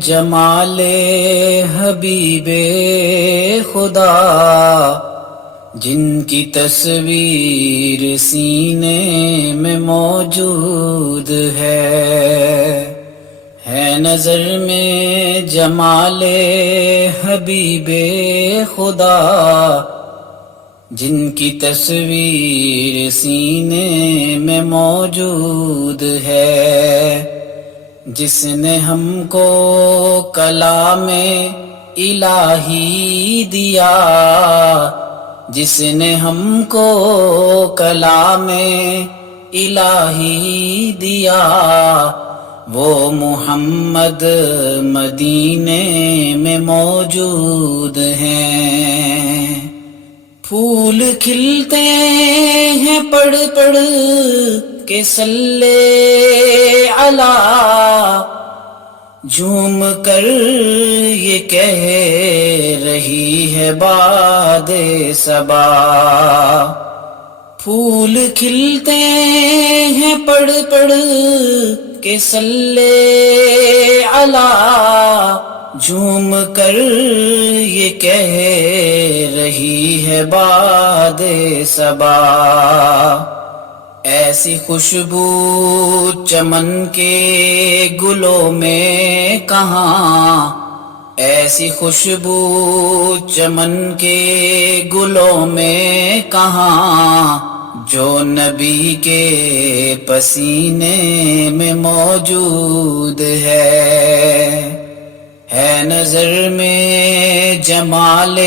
جمال حبیب خدا، جن کی تصویر سینے میں موجود ہے نظر میں جمال حبیب خدا، جن کی تصویر سینے میں موجود ہے، جس نے ہم کو کلام الہی دیا، جس نے ہم کو کلام الہی دیا، وہ محمد مدینے میں موجود ہیں۔ پھول کھلتے ہیں پڑھ پڑھ کے صلی علی، جھوم کر یہ کہہ رہی ہے باد صبا۔ پھول کھلتے ہیں پڑھ پڑھ کے صلی علی، جھوم کر یہ کہہ رہی ہے باد صبا۔ ایسی خوشبو چمن کے گلوں میں کہاں، ایسی خوشبو چمن کے گلوں میں کہاں، جو نبی کے پسینے میں موجود ہے نظر میں جمال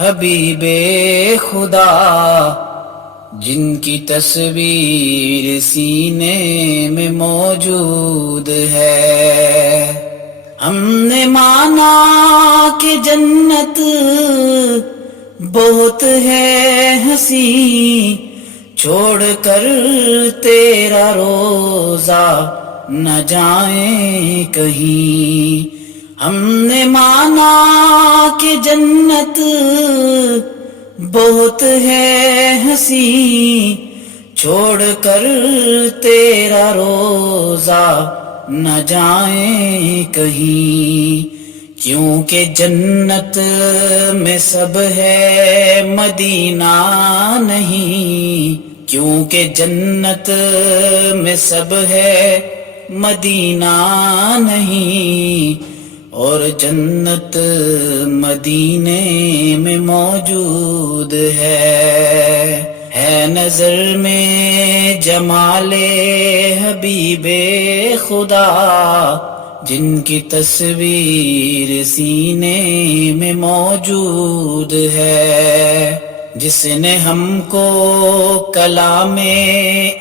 حبیب خدا، جن کی تصویر سینے میں موجود ہے۔ ہم نے مانا کہ جنت بہت ہے ہنسی، چھوڑ کر تیرا روزہ نہ جائیں کہیں۔ ہم نے مانا کہ جنت بہت ہے ہنسی، چھوڑ کر تیرا روزہ نہ جائیں کہیں، کیونکہ جنت میں سب ہے مدینہ نہیں، کیونکہ جنت میں سب ہے مدینہ نہیں، اور جنت مدینے میں موجود ہے نظر میں جمال حبیب خدا، جن کی تصویر سینے میں موجود ہے، جس نے ہم کو کلام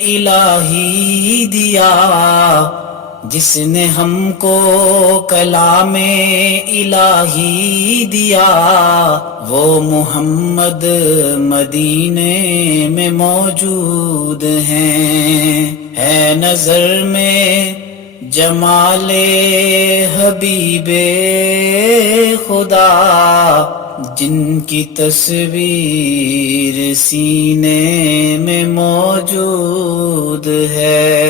الہی دیا، جس نے ہم کو کلام الہی دیا، وہ محمد مدینے میں موجود ہے نظر میں جمال حبیب خدا، جن کی تصویر سینے میں موجود ہے۔